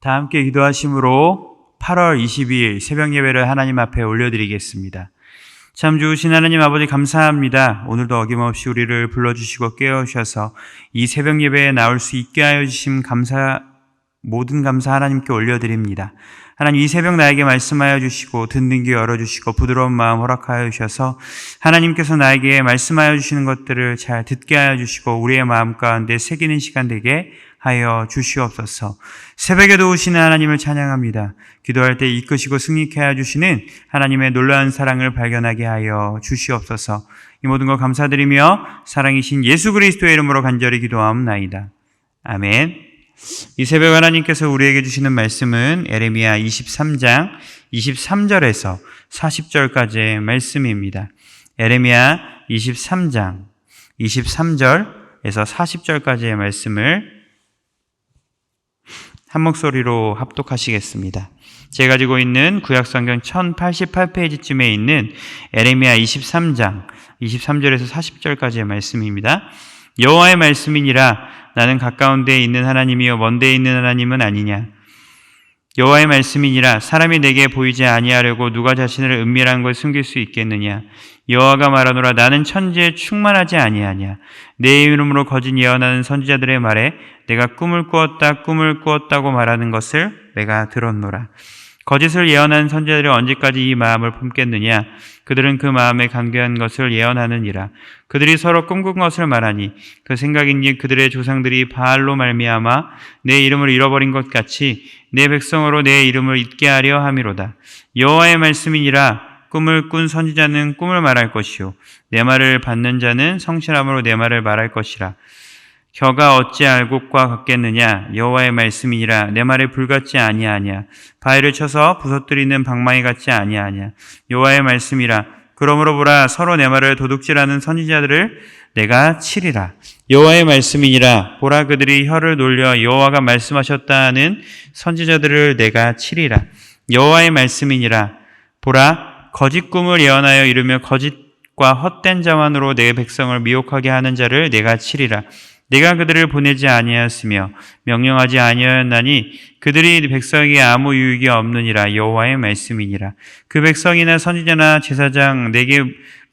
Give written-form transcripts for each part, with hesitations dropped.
다 함께 기도하심으로 8월 22일 새벽 예배를 하나님 앞에 올려드리겠습니다. 참 좋으신 하나님 아버지 감사합니다. 오늘도 어김없이 우리를 불러주시고 깨워주셔서 이 새벽 예배에 나올 수 있게 하여 주심 모든 감사 하나님께 올려드립니다. 하나님, 이 새벽 나에게 말씀하여 주시고 듣는 귀 열어주시고 부드러운 마음 허락하여 주셔서 하나님께서 나에게 말씀하여 주시는 것들을 잘 듣게 하여 주시고 우리의 마음 가운데 새기는 시간 되게 하여 주시옵소서. 새벽에도 오시는 하나님을 찬양합니다. 기도할 때 이끄시고 승리케 하여 주시는 하나님의 놀라운 사랑을 발견하게 하여 주시옵소서. 이 모든 것 감사드리며 사랑이신 예수 그리스도의 이름으로 간절히 기도하옵나이다. 아멘. 이 새벽 하나님께서 우리에게 주시는 말씀은 에레미야 23장 23절에서 40절까지의 말씀입니다. 에레미야 23장 23절에서 40절까지의 말씀을 한 목소리로 합독하시겠습니다. 제가 가지고 있는 구약성경 1088페이지쯤에 있는 에레미야 23장 23절에서 40절까지의 말씀입니다. 여호와의 말씀이니라. 나는 가까운 데에 있는 하나님이요 먼 데에 있는 하나님은 아니냐. 여호와의 말씀이니라. 사람이 내게 보이지 아니하려고 누가 자신을 은밀한 걸 숨길 수 있겠느냐. 여호와가 말하노라. 나는 천지에 충만하지 아니하냐. 내 이름으로 거짓 예언하는 선지자들의 말에 내가 꿈을 꾸었다고 말하는 것을 내가 들었노라. 거짓을 예언하는 선지자들이 언제까지 이 마음을 품겠느냐. 그들은 그 마음에 간교한 것을 예언하느니라. 그들이 서로 꿈꾼 것을 말하니 그 생각인지 그들의 조상들이 바알로 말미암아 내 이름을 잃어버린 것 같이 내 백성으로 내 이름을 잊게 하려 함이로다. 여호와의 말씀이니라. 꿈을 꾼 선지자는 꿈을 말할 것이요 내 말을 받는 자는 성실함으로 내 말을 말할 것이라. 혀가 어찌 알곡과 같겠느냐. 여호와의 말씀이니라. 내 말에 불같지 아니하냐. 바위를 쳐서 부서뜨리는 방망이 같지 아니하냐. 여호와의 말씀이라. 그러므로 보라, 서로 내 말을 도둑질하는 선지자들을 내가 치리라. 여호와의 말씀이니라. 보라, 그들이 혀를 놀려 여호와가 말씀하셨다는 선지자들을 내가 치리라. 여호와의 말씀이니라. 보라, 거짓 꿈을 예언하여 이루며 거짓과 헛된 자만으로 내 백성을 미혹하게 하는 자를 내가 치리라. 내가 그들을 보내지 아니하였으며 명령하지 아니하였나니 그들이 백성에게 아무 유익이 없느니라. 여호와의 말씀이니라. 그 백성이나 선지자나 제사장 내게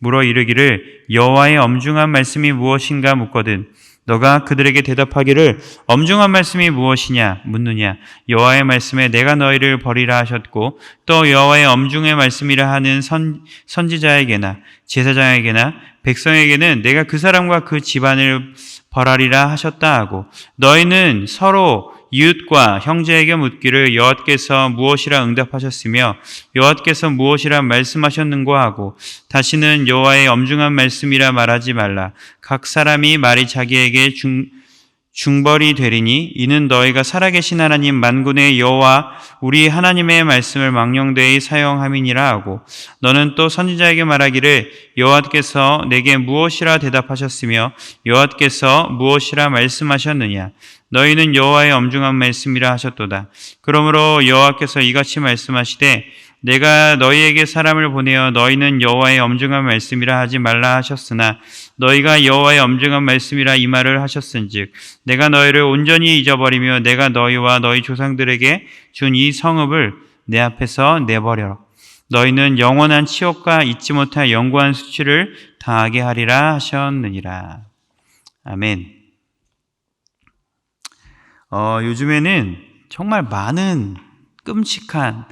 물어 이르기를 여호와의 엄중한 말씀이 무엇인가 묻거든 너가 그들에게 대답하기를 엄중한 말씀이 무엇이냐 묻느냐. 여호와의 말씀에 내가 너희를 버리라 하셨고 또 여호와의 엄중의 말씀이라 하는 선지자에게나 제사장에게나 백성에게는 내가 그 사람과 그 집안을 벌하리라 하셨다 하고 너희는 서로 이웃과 형제에게 묻기를 여호와께서 무엇이라 응답하셨으며 여호와께서 무엇이라 말씀하셨는고 하고 다시는 여호와의 엄중한 말씀이라 말하지 말라. 각 사람이 말이 자기에게 중벌이 되리니 이는 너희가 살아계신 하나님 만군의 여호와 우리 하나님의 말씀을 망령되이 사용함이니라 하고 너는 또 선지자에게 말하기를 여호와께서 내게 무엇이라 대답하셨으며 여호와께서 무엇이라 말씀하셨느냐. 너희는 여호와의 엄중한 말씀이라 하셨도다. 그러므로 여호와께서 이같이 말씀하시되 내가 너희에게 사람을 보내어 너희는 여호와의 엄중한 말씀이라 하지 말라 하셨으나 너희가 여호와의 엄중한 말씀이라 이 말을 하셨은즉 내가 너희를 온전히 잊어버리며 내가 너희와 너희 조상들에게 준 이 성읍을 내 앞에서 내버려 너희는 영원한 치욕과 잊지 못할 영구한 수치를 당하게 하리라 하셨느니라. 아멘. 요즘에는 정말 많은 끔찍한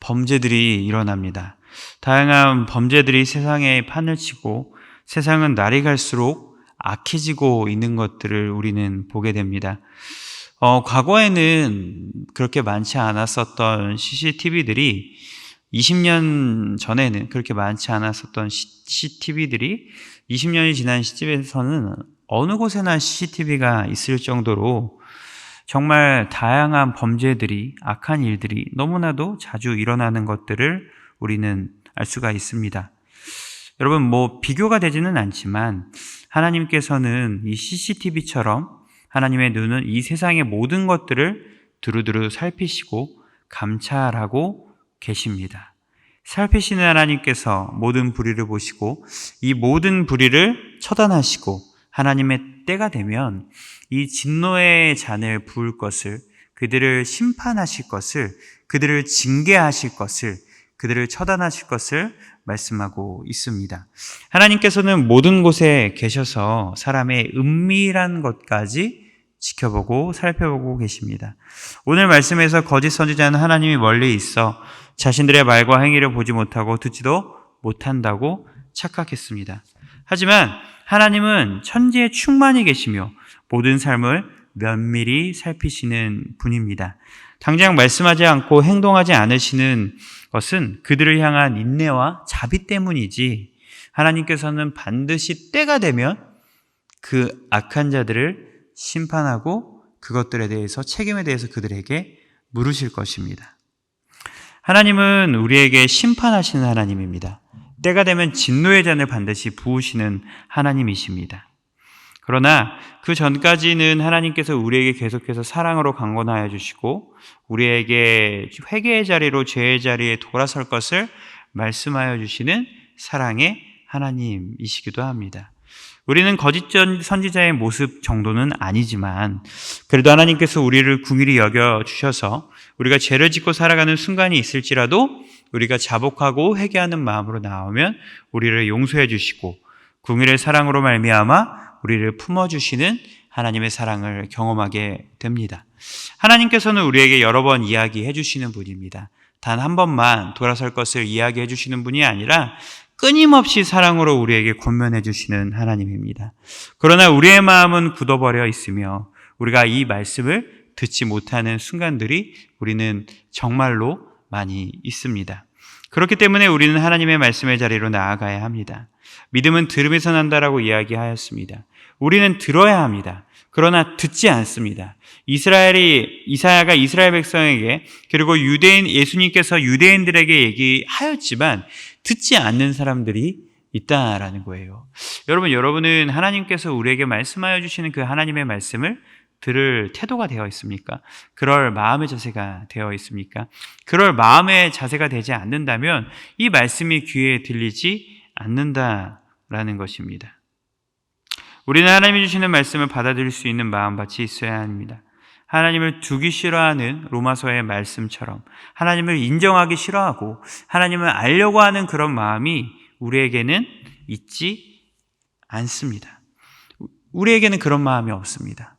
범죄들이 일어납니다. 다양한 범죄들이 세상에 판을 치고 세상은 날이 갈수록 악해지고 있는 것들을 우리는 보게 됩니다. 과거에는 그렇게 많지 않았었던 CCTV들이 20년 전에는 그렇게 많지 않았었던 CCTV들이 20년이 지난 시점에서는 어느 곳에나 CCTV가 있을 정도로 정말 다양한 범죄들이 악한 일들이 너무나도 자주 일어나는 것들을 우리는 알 수가 있습니다. 여러분 비교가 되지는 않지만 하나님께서는 이 CCTV처럼 하나님의 눈은 이 세상의 모든 것들을 두루두루 살피시고 감찰하고 계십니다. 살피시는 하나님께서 모든 불의를 보시고 이 모든 불의를 처단하시고 하나님의 때가 되면 이 진노의 잔을 부을 것을 그들을 심판하실 것을, 그들을 징계하실 것을, 그들을 처단하실 것을 말씀하고 있습니다. 하나님께서는 모든 곳에 계셔서 사람의 은밀한 것까지 지켜보고 살펴보고 계십니다. 오늘 말씀에서 거짓 선지자는 하나님이 멀리 있어 자신들의 말과 행위를 보지 못하고 듣지도 못한다고 착각했습니다. 하지만 하나님은 천지에 충만히 계시며 모든 삶을 면밀히 살피시는 분입니다. 당장 말씀하지 않고 행동하지 않으시는 것은 그들을 향한 인내와 자비 때문이지, 하나님께서는 반드시 때가 되면 그 악한 자들을 심판하고 그것들에 대해서, 책임에 대해서 그들에게 물으실 것입니다. 하나님은 우리에게 심판하시는 하나님입니다. 때가 되면 진노의 잔을 반드시 부으시는 하나님이십니다. 그러나 그 전까지는 하나님께서 우리에게 계속해서 사랑으로 강권하여 주시고 우리에게 회개의 자리로, 죄의 자리에 돌아설 것을 말씀하여 주시는 사랑의 하나님이시기도 합니다. 우리는 거짓 선지자의 모습 정도는 아니지만 그래도 하나님께서 우리를 긍휼히 여겨주셔서 우리가 죄를 짓고 살아가는 순간이 있을지라도 우리가 자복하고 회개하는 마음으로 나오면 우리를 용서해 주시고 긍휼의 사랑으로 말미암아 우리를 품어주시는 하나님의 사랑을 경험하게 됩니다. 하나님께서는 우리에게 여러 번 이야기해 주시는 분입니다. 단 한 번만 돌아설 것을 이야기해 주시는 분이 아니라 끊임없이 사랑으로 우리에게 권면해 주시는 하나님입니다. 그러나 우리의 마음은 굳어버려 있으며 우리가 이 말씀을 듣지 못하는 순간들이 우리는 정말로 많이 있습니다. 그렇기 때문에 우리는 하나님의 말씀의 자리로 나아가야 합니다. 믿음은 들음에서 난다라고 이야기하였습니다. 우리는 들어야 합니다. 그러나 듣지 않습니다. 이사야가 이스라엘 백성에게, 그리고 예수님께서 유대인들에게 얘기하였지만 듣지 않는 사람들이 있다라는 거예요. 여러분은 하나님께서 우리에게 말씀하여 주시는 그 하나님의 말씀을 들을 태도가 되어 있습니까? 그럴 마음의 자세가 되어 있습니까? 그럴 마음의 자세가 되지 않는다면 이 말씀이 귀에 들리지 않는다라는 것입니다. 우리는 하나님이 주시는 말씀을 받아들일 수 있는 마음밭이 있어야 합니다. 하나님을 두기 싫어하는 로마서의 말씀처럼 하나님을 인정하기 싫어하고 하나님을 알려고 하는 그런 마음이 우리에게는 있지 않습니다. 우리에게는 그런 마음이 없습니다.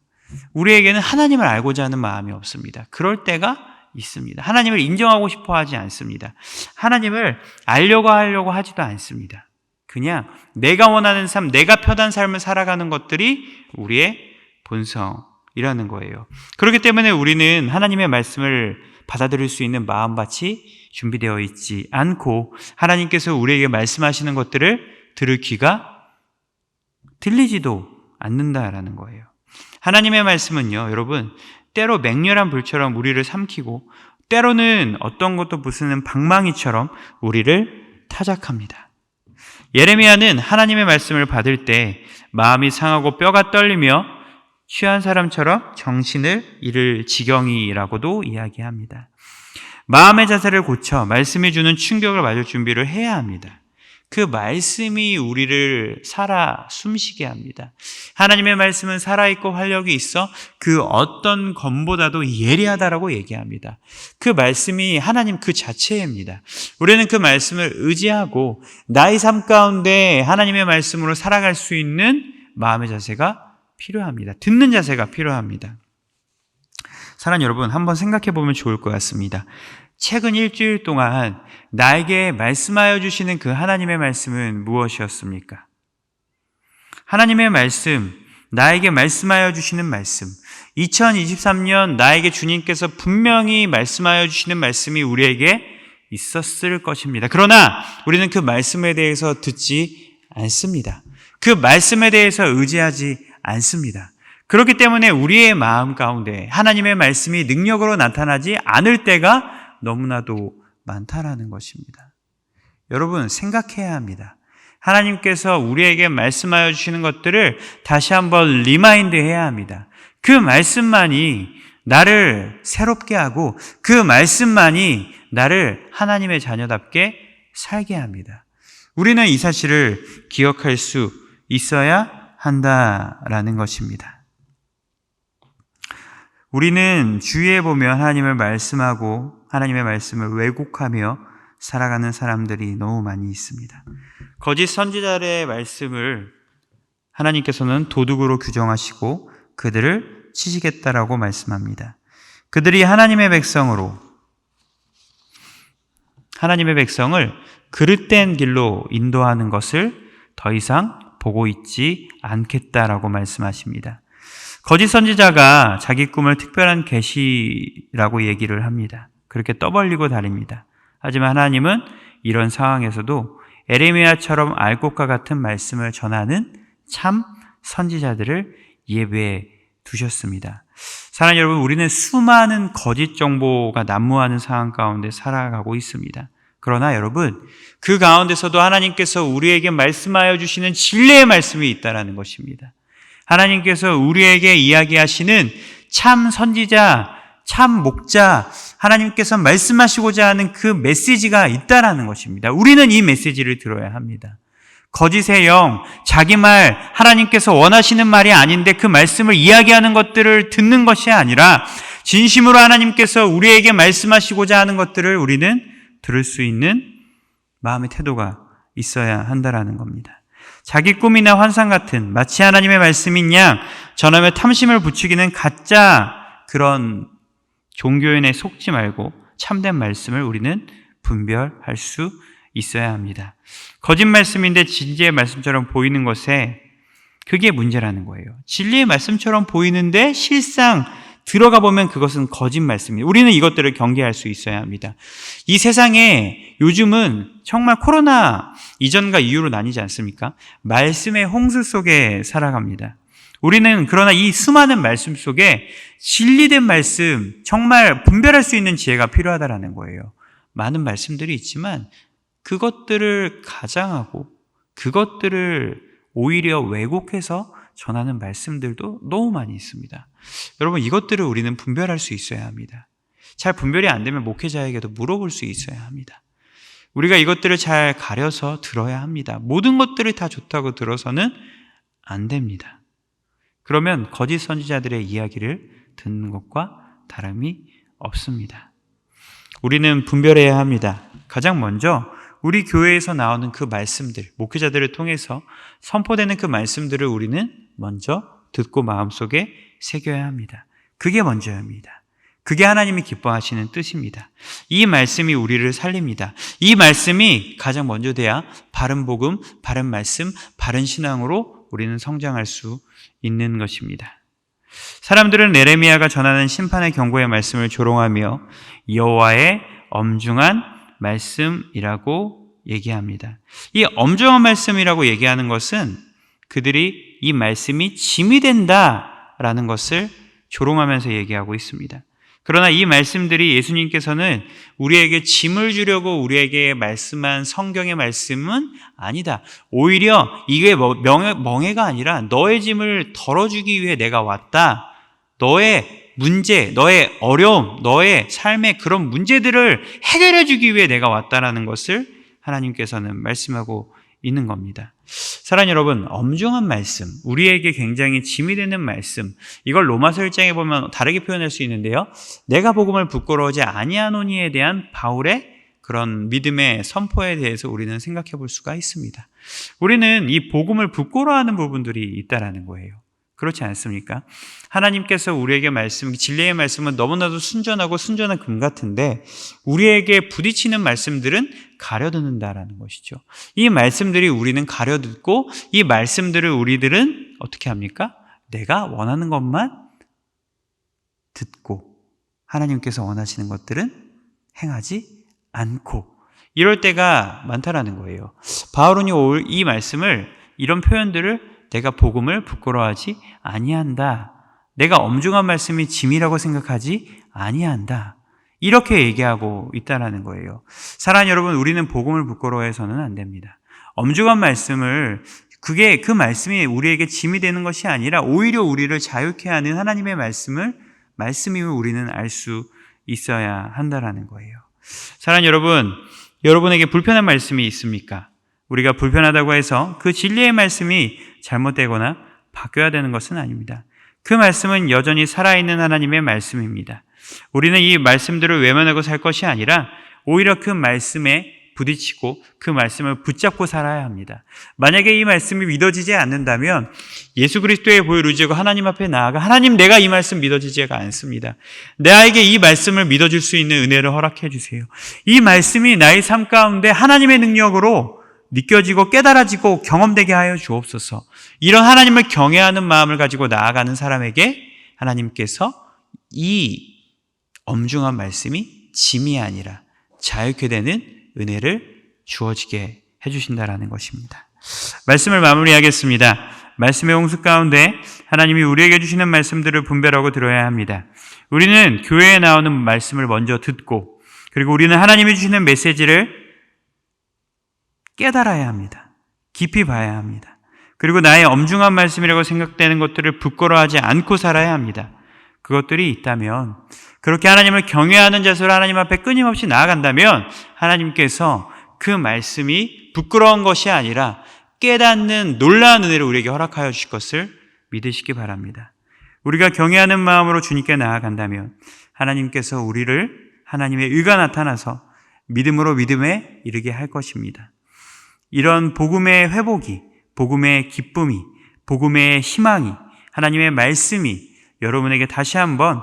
우리에게는 하나님을 알고자 하는 마음이 없습니다. 그럴 때가 있습니다. 하나님을 인정하고 싶어 하지 않습니다. 하나님을 하려고 하지도 않습니다. 그냥 내가 원하는 삶, 내가 편한 삶을 살아가는 것들이 우리의 본성이라는 거예요. 그렇기 때문에 우리는 하나님의 말씀을 받아들일 수 있는 마음밭이 준비되어 있지 않고 하나님께서 우리에게 말씀하시는 것들을 들을 귀가 들리지도 않는다라는 거예요. 하나님의 말씀은요, 여러분, 때로 맹렬한 불처럼 우리를 삼키고 때로는 어떤 것도 부수는 방망이처럼 우리를 타작합니다. 예레미야는 하나님의 말씀을 받을 때 마음이 상하고 뼈가 떨리며 취한 사람처럼 정신을 잃을 지경이라고도 이야기합니다. 마음의 자세를 고쳐 말씀이 주는 충격을 맞을 준비를 해야 합니다. 그 말씀이 우리를 살아 숨쉬게 합니다. 하나님의 말씀은 살아있고 활력이 있어 그 어떤 검보다도 예리하다라고 얘기합니다. 그 말씀이 하나님 그 자체입니다. 우리는 그 말씀을 의지하고 나의 삶 가운데 하나님의 말씀으로 살아갈 수 있는 마음의 자세가 필요합니다. 듣는 자세가 필요합니다. 사랑하는 여러분, 한번 생각해 보면 좋을 것 같습니다. 최근 일주일 동안 나에게 말씀하여 주시는 그 하나님의 말씀은 무엇이었습니까? 하나님의 말씀, 나에게 말씀하여 주시는 말씀, 2023년 나에게 주님께서 분명히 말씀하여 주시는 말씀이 우리에게 있었을 것입니다. 그러나 우리는 그 말씀에 대해서 듣지 않습니다. 그 말씀에 대해서 의지하지 않습니다. 그렇기 때문에 우리의 마음 가운데 하나님의 말씀이 능력으로 나타나지 않을 때가 너무나도 많다라는 것입니다. 여러분, 생각해야 합니다. 하나님께서 우리에게 말씀하여 주시는 것들을 다시 한번 리마인드 해야 합니다. 그 말씀만이 나를 새롭게 하고 그 말씀만이 나를 하나님의 자녀답게 살게 합니다. 우리는 이 사실을 기억할 수 있어야 한다라는 것입니다. 우리는 주위에 보면 하나님을 말씀하고 하나님의 말씀을 왜곡하며 살아가는 사람들이 너무 많이 있습니다. 거짓 선지자들의 말씀을 하나님께서는 도둑으로 규정하시고 그들을 치시겠다라고 말씀합니다. 그들이 하나님의 백성을 그릇된 길로 인도하는 것을 더 이상 보고 있지 않겠다라고 말씀하십니다. 거짓 선지자가 자기 꿈을 특별한 계시라고 얘기를 합니다. 그렇게 떠벌리고 다닙니다. 하지만 하나님은 이런 상황에서도 에레미야처럼 알곡과 같은 말씀을 전하는 참 선지자들을 예배해 두셨습니다. 사랑하는 여러분, 우리는 수많은 거짓 정보가 난무하는 상황 가운데 살아가고 있습니다. 그러나 여러분, 그 가운데서도 하나님께서 우리에게 말씀하여 주시는 진리의 말씀이 있다는 것입니다. 하나님께서 우리에게 이야기하시는 참 선지자, 참 목자, 하나님께서 말씀하시고자 하는 그 메시지가 있다는 것입니다. 우리는 이 메시지를 들어야 합니다. 거짓의 영, 자기 말, 하나님께서 원하시는 말이 아닌데 그 말씀을 이야기하는 것들을 듣는 것이 아니라 진심으로 하나님께서 우리에게 말씀하시고자 하는 것들을 우리는 들을 수 있는 마음의 태도가 있어야 한다는 겁니다. 자기 꿈이나 환상 같은 마치 하나님의 말씀인 양 전하며 탐심을 부추기는 가짜 그런 종교인에 속지 말고 참된 말씀을 우리는 분별할 수 있어야 합니다. 거짓 말씀인데 진리의 말씀처럼 보이는 것에 그게 문제라는 거예요. 진리의 말씀처럼 보이는데 실상 들어가 보면 그것은 거짓 말씀입니다. 우리는 이것들을 경계할 수 있어야 합니다. 이 세상에 요즘은 정말 코로나 이전과 이후로 나뉘지 않습니까? 말씀의 홍수 속에 살아갑니다. 우리는 그러나 이 수많은 말씀 속에 진리된 말씀, 정말 분별할 수 있는 지혜가 필요하다는 거예요. 많은 말씀들이 있지만 그것들을 가장하고 그것들을 오히려 왜곡해서 전하는 말씀들도 너무 많이 있습니다. 여러분, 이것들을 우리는 분별할 수 있어야 합니다. 잘 분별이 안 되면 목회자에게도 물어볼 수 있어야 합니다. 우리가 이것들을 잘 가려서 들어야 합니다. 모든 것들을 다 좋다고 들어서는 안 됩니다. 그러면 거짓 선지자들의 이야기를 듣는 것과 다름이 없습니다. 우리는 분별해야 합니다. 가장 먼저 우리 교회에서 나오는 그 말씀들, 목회자들을 통해서 선포되는 그 말씀들을 우리는 먼저 듣고 마음속에 새겨야 합니다. 그게 먼저입니다. 그게 하나님이 기뻐하시는 뜻입니다. 이 말씀이 우리를 살립니다. 이 말씀이 가장 먼저 돼야 바른 복음, 바른 말씀, 바른 신앙으로 우리는 성장할 수 있는 것입니다. 사람들은 예레미야가 전하는 심판의 경고의 말씀을 조롱하며 여호와의 엄중한 말씀이라고 얘기합니다. 이 엄중한 말씀이라고 얘기하는 것은 그들이 이 말씀이 짐이 된다라는 것을 조롱하면서 얘기하고 있습니다. 그러나 이 말씀들이 예수님께서는 우리에게 짐을 주려고 우리에게 말씀한 성경의 말씀은 아니다. 오히려 이게 멍해가 아니라 너의 짐을 덜어주기 위해 내가 왔다. 너의 문제, 너의 어려움, 너의 삶의 그런 문제들을 해결해 주기 위해 내가 왔다라는 것을 하나님께서는 말씀하고 있는 겁니다. 사랑하는 여러분, 엄중한 말씀, 우리에게 굉장히 짐이 되는 말씀, 이걸 로마서 1장에 보면 다르게 표현할 수 있는데요. 내가 복음을 부끄러워하지 아니하노니에 대한 바울의 그런 믿음의 선포에 대해서 우리는 생각해 볼 수가 있습니다. 우리는 이 복음을 부끄러워하는 부분들이 있다라는 거예요. 그렇지 않습니까? 하나님께서 우리에게 진리의 말씀은 너무나도 순전하고 순전한 금 같은데 우리에게 부딪히는 말씀들은 가려듣는다라는 것이죠. 이 말씀들이 우리는 가려듣고 이 말씀들을 우리들은 어떻게 합니까? 내가 원하는 것만 듣고 하나님께서 원하시는 것들은 행하지 않고 이럴 때가 많다라는 거예요. 바울은 이 말씀을 이런 표현들을 내가 복음을 부끄러워하지 아니한다. 내가 엄중한 말씀이 짐이라고 생각하지 아니한다. 이렇게 얘기하고 있다라는 거예요. 사랑하는 여러분, 우리는 복음을 부끄러워해서는 안 됩니다. 엄중한 말씀을 그 말씀이 우리에게 짐이 되는 것이 아니라 오히려 우리를 자유케 하는 하나님의 말씀임을 우리는 알 수 있어야 한다라는 거예요. 사랑하는 여러분, 여러분에게 불편한 말씀이 있습니까? 우리가 불편하다고 해서 그 진리의 말씀이 잘못되거나 바뀌어야 되는 것은 아닙니다. 그 말씀은 여전히 살아있는 하나님의 말씀입니다. 우리는 이 말씀들을 외면하고 살 것이 아니라 오히려 그 말씀에 부딪히고 그 말씀을 붙잡고 살아야 합니다. 만약에 이 말씀이 믿어지지 않는다면 예수 그리스도의 보혈을 의지하고 하나님 앞에 나아가 하나님, 내가 이 말씀 믿어지지가 않습니다. 나에게 이 말씀을 믿어줄 수 있는 은혜를 허락해 주세요. 이 말씀이 나의 삶 가운데 하나님의 능력으로 느껴지고 깨달아지고 경험되게 하여 주옵소서. 이런 하나님을 경외하는 마음을 가지고 나아가는 사람에게 하나님께서 이 엄중한 말씀이 짐이 아니라 자유케 되는 은혜를 주어지게 해주신다라는 것입니다. 말씀을 마무리하겠습니다. 말씀의 홍수 가운데 하나님이 우리에게 주시는 말씀들을 분별하고 들어야 합니다. 우리는 교회에 나오는 말씀을 먼저 듣고, 그리고 우리는 하나님이 주시는 메시지를 깨달아야 합니다. 깊이 봐야 합니다. 그리고 나의 엄중한 말씀이라고 생각되는 것들을 부끄러워하지 않고 살아야 합니다. 그것들이 있다면, 그렇게 하나님을 경외하는 자세로 하나님 앞에 끊임없이 나아간다면 하나님께서 그 말씀이 부끄러운 것이 아니라 깨닫는 놀라운 은혜를 우리에게 허락하여 주실 것을 믿으시기 바랍니다. 우리가 경외하는 마음으로 주님께 나아간다면 하나님께서 우리를 하나님의 의가 나타나서 믿음으로 믿음에 이르게 할 것입니다. 이런 복음의 회복이, 복음의 기쁨이, 복음의 희망이, 하나님의 말씀이 여러분에게 다시 한번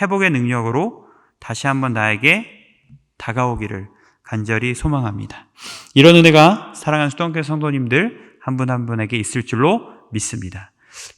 회복의 능력으로 다시 한번 나에게 다가오기를 간절히 소망합니다. 이런 은혜가 사랑하는 수동교회 성도님들 한 분 한 분에게 있을 줄로 믿습니다.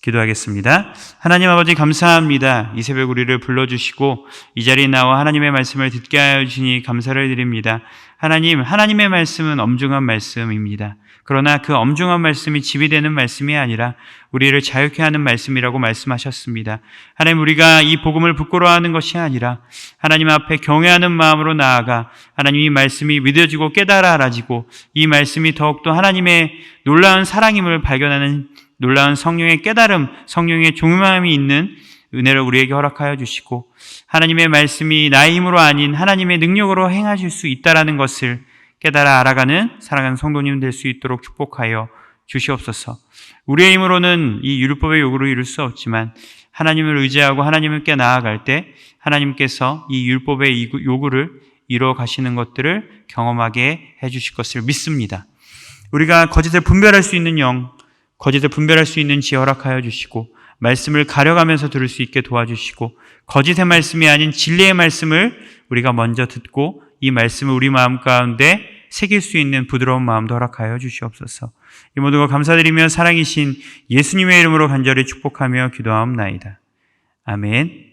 기도하겠습니다. 하나님 아버지, 감사합니다. 이 새벽 우리를 불러주시고 이 자리에 나와 하나님의 말씀을 듣게 하여 주시니 감사를 드립니다. 하나님, 하나님의 말씀은 엄중한 말씀입니다. 그러나 그 엄중한 말씀이 집이 되는 말씀이 아니라 우리를 자유케 하는 말씀이라고 말씀하셨습니다. 하나님, 우리가 이 복음을 부끄러워하는 것이 아니라 하나님 앞에 경외하는 마음으로 나아가 하나님 이 말씀이 믿어지고 깨달아 알아지고 이 말씀이 더욱더 하나님의 놀라운 사랑임을 발견하는 놀라운 성령의 깨달음, 성령의 종용함이 있는 은혜를 우리에게 허락하여 주시고 하나님의 말씀이 나의 힘으로 아닌 하나님의 능력으로 행하실 수 있다는 것을 깨달아 알아가는 사랑하는 성도님 될 수 있도록 축복하여 주시옵소서. 우리의 힘으로는 이 율법의 요구를 이룰 수 없지만 하나님을 의지하고 하나님께 나아갈 때 하나님께서 이 율법의 요구를 이루어 가시는 것들을 경험하게 해주실 것을 믿습니다. 우리가 거짓을 분별할 수 있는 영, 거짓을 분별할 수 있는 지혜 허락하여 주시고 말씀을 가려가면서 들을 수 있게 도와주시고 거짓의 말씀이 아닌 진리의 말씀을 우리가 먼저 듣고 이 말씀을 우리 마음 가운데 새길 수 있는 부드러운 마음도 허락하여 주시옵소서. 이 모든 것 감사드리며 사랑이신 예수님의 이름으로 간절히 축복하며 기도하옵나이다. 아멘.